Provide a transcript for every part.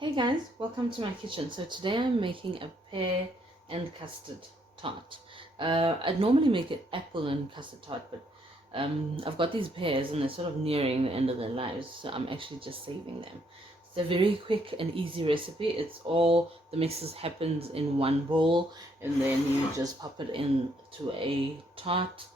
Hey guys, welcome to my kitchen. So today I'm making a pear and custard tart. I'd normally make an apple and custard tart, but I've got these pears and they're sort of nearing the end of their lives, so I'm actually just saving them. It's a very quick and easy recipe. It's all the mixes happens in one bowl, and then you just pop it into a tart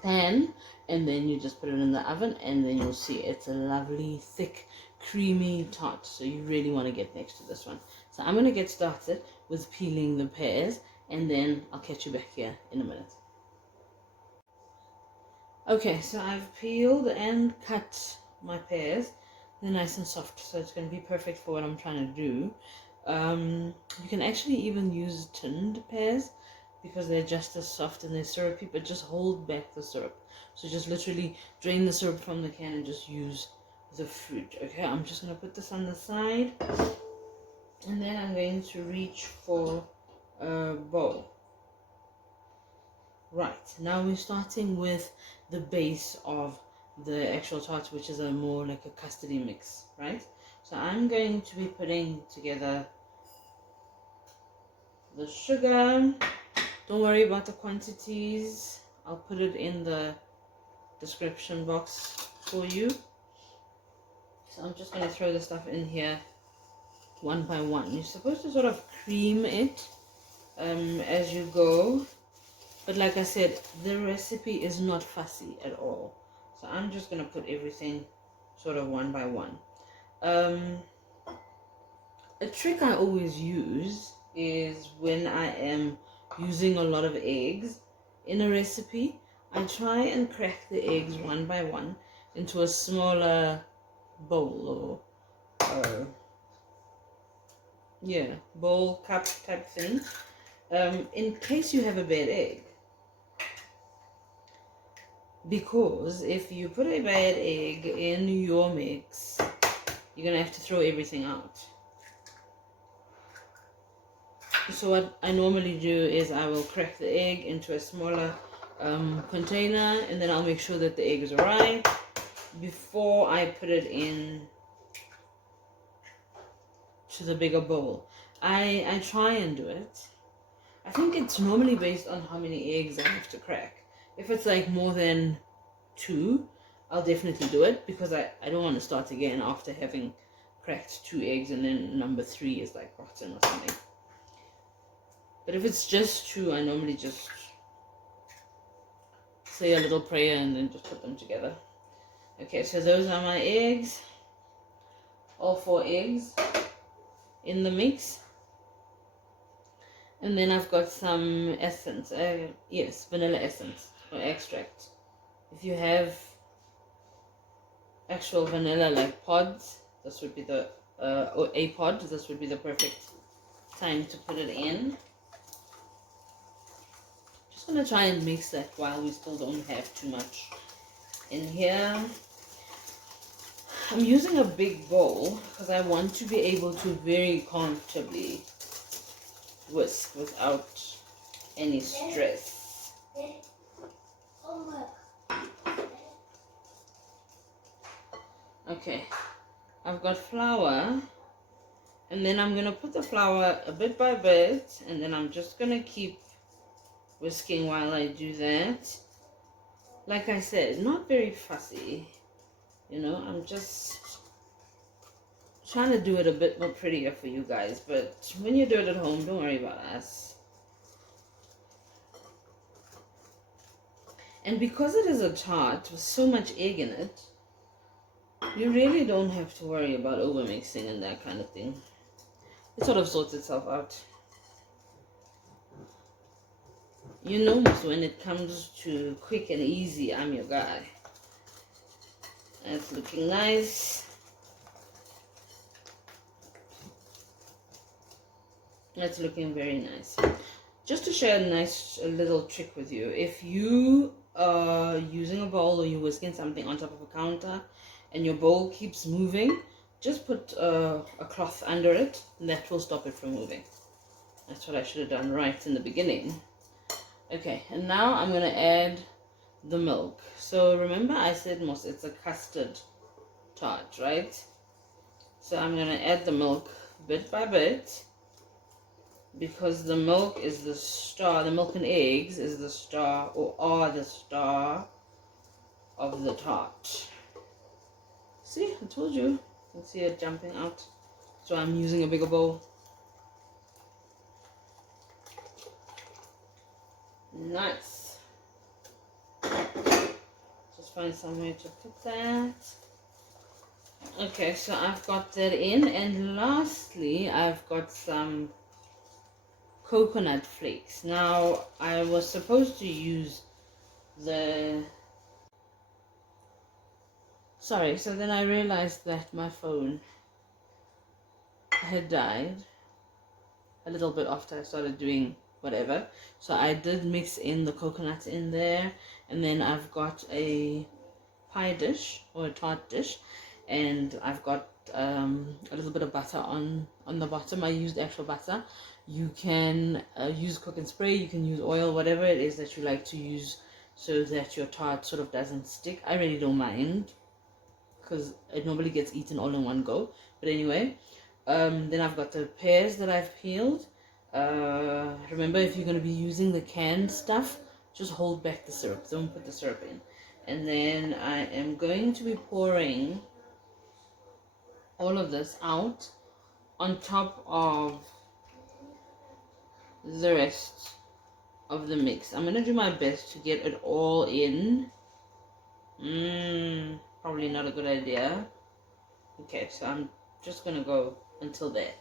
pan, and then you just put it in the oven, and then you'll see it's a lovely thick creamy tart. So you really want to get next to this one. So I'm going to get started with peeling the pears, and then I'll catch you back here in a minute. Okay, so I've peeled and cut my pears. They're nice and soft, so it's going to be perfect for what I'm trying to do. You can actually even use tinned pears because they're just as soft and they're syrupy, but just hold back the syrup. So just literally drain the syrup from the can and just use the fruit. Okay, I'm just going to put this on the side, and then I'm going to reach for a bowl. Right, now we're starting with the base of the actual tart, which is a more like a custardy mix, right? So I'm going to be putting together the sugar. Don't worry about the quantities. I'll put it in the description box for you. So I'm just going to throw the stuff in here one by one. You're supposed to sort of cream it as you go. But like I said, the recipe is not fussy at all. So I'm just going to put everything sort of one by one. A trick I always use is when I am using a lot of eggs in a recipe, I try and crack the eggs one by one into a smaller bowl or bowl, cup type thing, in case you have a bad egg. Because if you put a bad egg in your mix, you're gonna have to throw everything out. So what I normally do is I will crack the egg into a smaller container, and then I'll make sure that the egg is right before I put it in to the bigger bowl. I try and do it. I think it's normally based on how many eggs I have to crack. If it's like more than 2, I'll definitely do it, because I don't want to start again after having cracked 2 eggs and then number 3 is like rotten or something. But if it's just 2, I normally just say a little prayer and then just put them together. Okay, so those are my eggs. All 4 eggs in the mix. And then I've got some essence. Yes, vanilla essence or extract. If you have actual vanilla like pods, this would be the, or a pod, this would be the perfect time to put it in. Just gonna try and mix that while we still don't have too much in here. I'm using a big bowl because I want to be able to very comfortably whisk without any stress. Okay, I've got flour, and then I'm gonna put the flour a bit by bit, and then I'm just gonna keep whisking while I do that. Like I said, not very fussy, you know, I'm just trying to do it a bit more prettier for you guys, but when you do it at home, don't worry about us. And because it is a tart with so much egg in it, you really don't have to worry about over mixing and that kind of thing. It sort of sorts itself out. You know, when it comes to quick and easy, I'm your guy. That's looking nice. That's looking very nice. Just to share a nice little trick with you, if you are using a bowl or you're whisking something on top of a counter and your bowl keeps moving, just put a cloth under it, and that will stop it from moving. That's what I should have done right in the beginning. Okay, and now I'm going to add the milk. So remember I said it's a custard tart, right? So I'm going to add the milk bit by bit, because the milk is the star. The milk and eggs is the star, or are the star of the tart. See, I told you. You can see it jumping out. So I'm using a bigger bowl. Nice. Just find somewhere to put that. Okay, so I've got that in, and lastly I've got some coconut flakes. Now I was supposed to use the so then I realized that my phone had died a little bit after I started doing whatever. So I did mix in the coconuts in there, and then I've got a pie dish or a tart dish, and I've got a little bit of butter on the bottom. I used actual butter. You can use cook and spray, you can use oil, whatever it is that you like to use, so that your tart sort of doesn't stick. I really don't mind, because it normally gets eaten all in one go. But anyway, then I've got the pears that I've peeled. Remember, if you're going to be using the canned stuff, just hold back the syrup, don't put the syrup in. And then I am going to be pouring all of this out on top of the rest of the mix. I'm going to do my best to get it all in. Probably not a good idea. Okay, so I'm just going to go until there.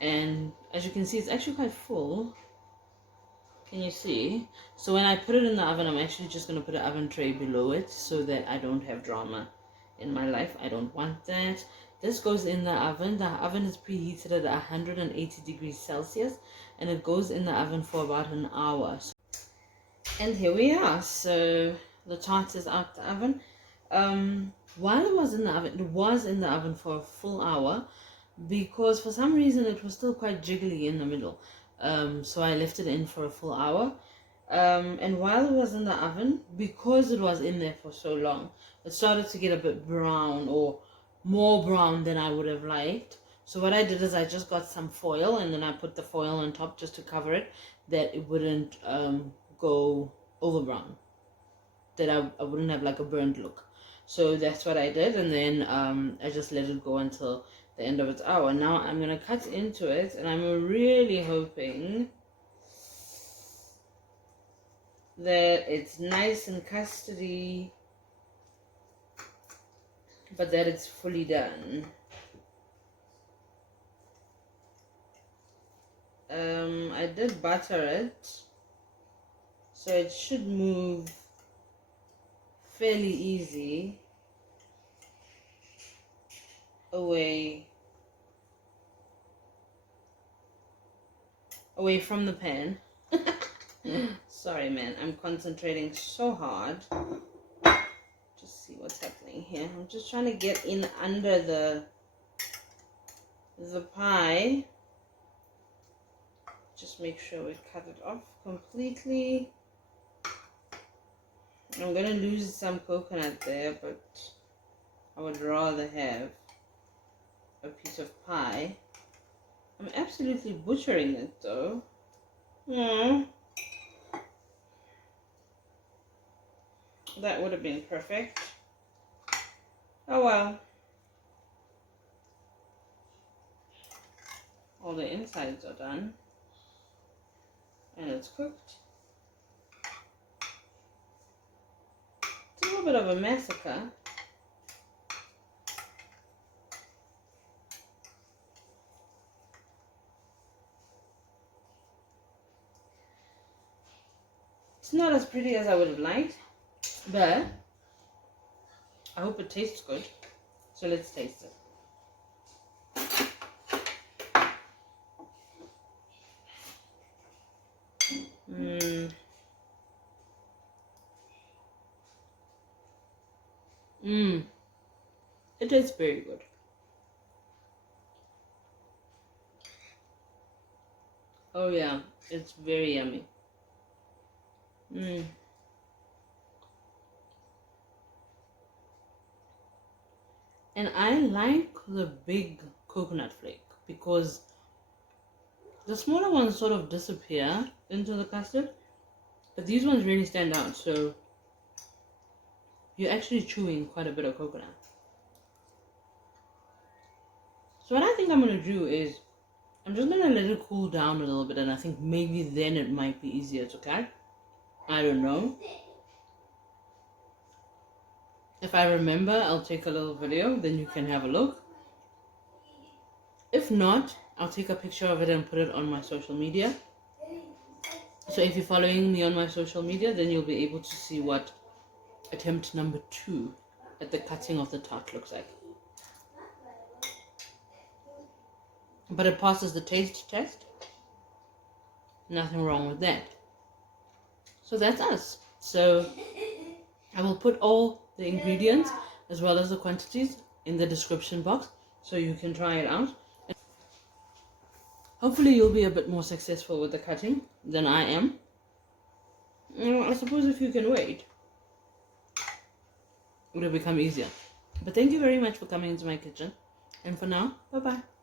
And as you can see, it's actually quite full. Can you see? So when I put it in the oven, I'm actually just going to put an oven tray below it, so that I don't have drama in my life. I don't want that. This goes in the oven. The oven is preheated at 180 degrees Celsius, and it goes in the oven for about an hour. And here we are. So the tart is out the oven. While it was in the oven for a full hour, because for some reason it was still quite jiggly in the middle. So I left it in for a full hour. And while it was in the oven, because it was in there for so long, it started to get a bit brown, or more brown than I would have liked. So what I did is I just got some foil, and then I put the foil on top just to cover it, that it wouldn't go over brown, that I wouldn't have like a burned look. So that's what I did, and then I just let it go until the end of its hour. Now I'm going to cut into it, and I'm really hoping that it's nice and custardy, but that it's fully done. I did butter it, so it should move fairly easy away from the pan. Sorry, man, I'm concentrating so hard. Just see what's happening here. I'm just trying to get in under the pie. Just make sure we cut it off completely. I'm going to lose some coconut there, but I would rather have a piece of pie. I'm absolutely butchering it though. That would have been perfect. Oh well. All the insides are done, and it's cooked. It's a little bit of a massacre. It's not as pretty as I would have liked, but I hope it tastes good. So let's taste it. It tastes very good. Oh yeah, it's very yummy. And I like the big coconut flake, because the smaller ones sort of disappear into the custard, but these ones really stand out, so you're actually chewing quite a bit of coconut. So what I think I'm going to do is I'm just going to let it cool down a little bit, and I think maybe then it might be easier to cut. I don't know. If I remember, I'll take a little video, then you can have a look. If not, I'll take a picture of it and put it on my social media. So if you're following me on my social media, then you'll be able to see what attempt number 2 at the cutting of the tart looks like. But it passes the taste test. Nothing wrong with that. So that's us. So I will put all the ingredients as well as the quantities in the description box so you can try it out. Hopefully you'll be a bit more successful with the cutting than I am. I suppose if you can wait, it'll become easier. But thank you very much for coming into my kitchen. And for now, bye-bye.